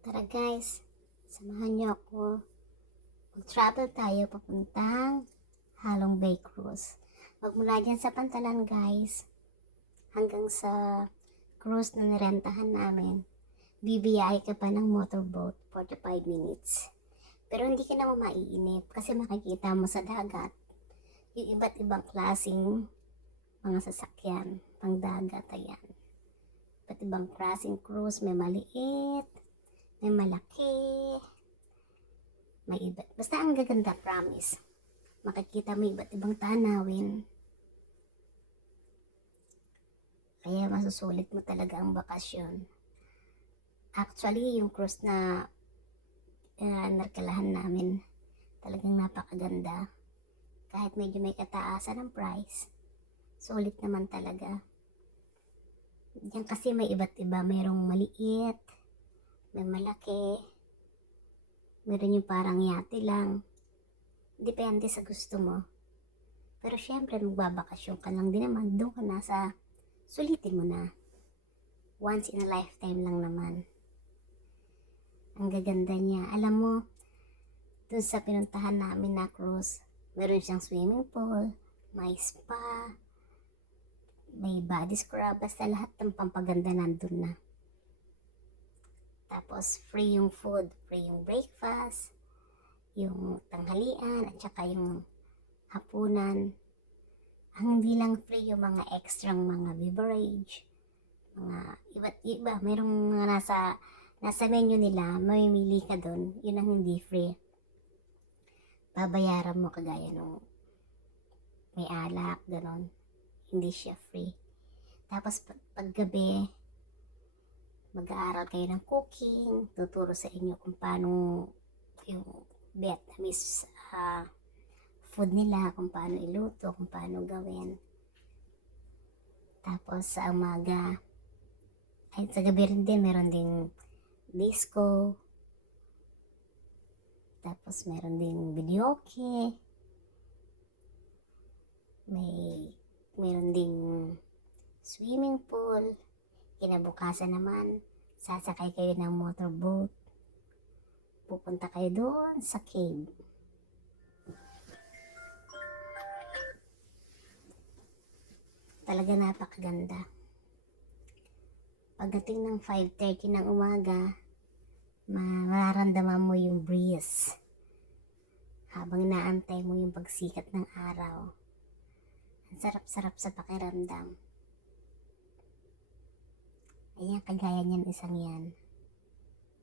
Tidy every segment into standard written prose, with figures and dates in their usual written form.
Tara guys, samahan niyo ako. Mag-travel tayo papuntang Halong Bay Cruise. Magmula dyan sa Pantalan guys, hanggang sa cruise na nirentahan namin. Bibiyahe ka pa ng motorboat, 45 minutes. Pero hindi ka naman maiinip kasi makikita mo sa dagat yung iba't ibang klaseng mga sasakyan, pang dagat, ayan. Iba't ibang klaseng cruise, may maliit, may malaki, may iba. Basta ang gaganda, promise. Makikita mo iba't ibang tanawin. Kaya masusulit mo talaga ang bakasyon. Actually, yung cruise na narkalahan namin, talagang napakaganda. Kahit medyo may kataasan ng price, sulit naman talaga. Diyan kasi may iba't iba. Mayroong maliit, may malaki, meron yung parang yate lang. Depende sa gusto mo. Pero syempre, magbabakasyon ka lang din naman. Doon ka na sa sulitin mo na. Once in a lifetime lang naman. Ang gaganda niya. Alam mo, dun sa pinuntahan namin na cruise, meron siyang swimming pool, may spa, may body scrub, basta lahat ng pampaganda nandun na. Tapos free yung food, free yung breakfast, yung tanghalian, at saka yung hapunan. Ang hindi lang free yung mga extrang mga beverage, mga iba't iba. Mayroong mga nasa menu nila, mamimili ka doon, yun ang hindi free. Babayaran mo kagaya nung may alak, ganon. Hindi siya free. Tapos paggabi, mag-aaral kayo ng cooking, tuturo sa inyo kung paano yung Vietnamese food nila, kung paano iluto, kung paano gawin. Tapos sa umaga, ay sa gabi rin din, meron ding disco. Tapos meron ding videoke. Meron ding swimming pool. Kinabukasan naman, sasakay kayo ng motorboat. Pupunta kayo doon sa cave. Talaga napakaganda. Pagdating ng 5:30 ng umaga, mararamdaman mo yung breeze. Habang naantay mo yung pagsikat ng araw. Ang sarap-sarap sa pakiramdam. Ayan, kagaya niyan isang yan.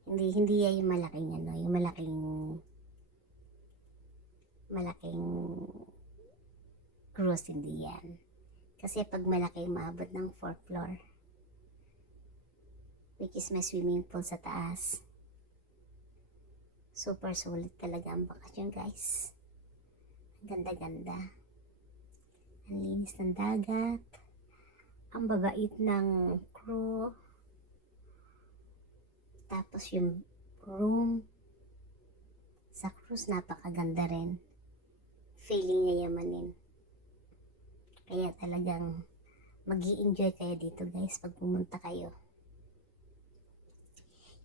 Hindi yan yung malaking ano, yung malaking cruise, hindi yan. Kasi pag malaki, maabot ng 4th floor. Which is may swimming pool sa taas. Super sulit talaga ang bakasyon guys. Ang ganda-ganda. Ang linis ng dagat. Ang babait ng crew. Tapos yung room sa cruise napakaganda rin. Feeling niya yamanin. Kaya talagang mag-i-enjoy kayo dito guys pag pumunta kayo.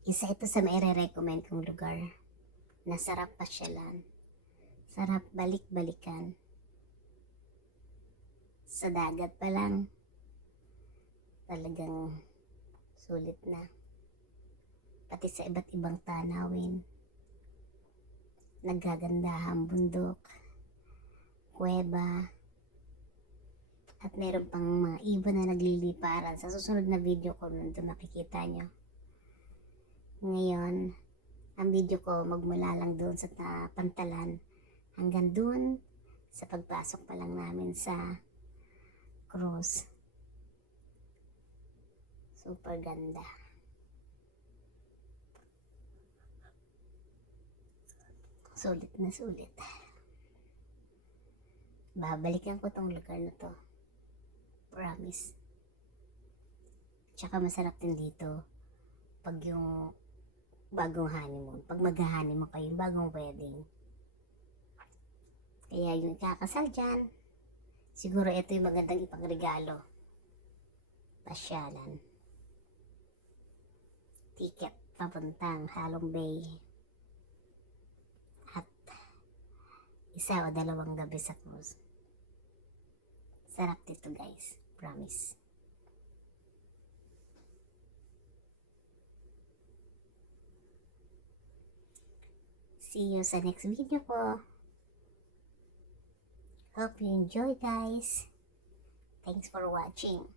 Isa ito sa maire-recommend kong lugar na sarap pasyalan. Sarap balik-balikan. Sa dagat pa lang, talagang sulit na. Pati sa iba't ibang tanawin. Naggagandahang bundok, kuweba, at meron pang mga ibon na nagliliparan. Sa susunod na video ko, nandun makikita nyo. Ngayon, ang video ko magmula lang doon sa Pantalan hanggang doon sa pagpasok pa lang namin sa cruise. Super ganda. Sulit na sulit. Babalikan ko tong lugar na to. Promise. Tsaka masarap din dito pag yung bagong honeymoon. Pag mag-honeymoon kayo, bagong wedding. Kaya yung kakasal dyan, siguro ito yung magandang ipangregalo. Pasyalan. Ticket papuntang Halong Bay. At isa o dalawang gabi sa cruise. Sarap dito guys, promise. See you sa next video ko. Hope you enjoy guys. Thanks for watching.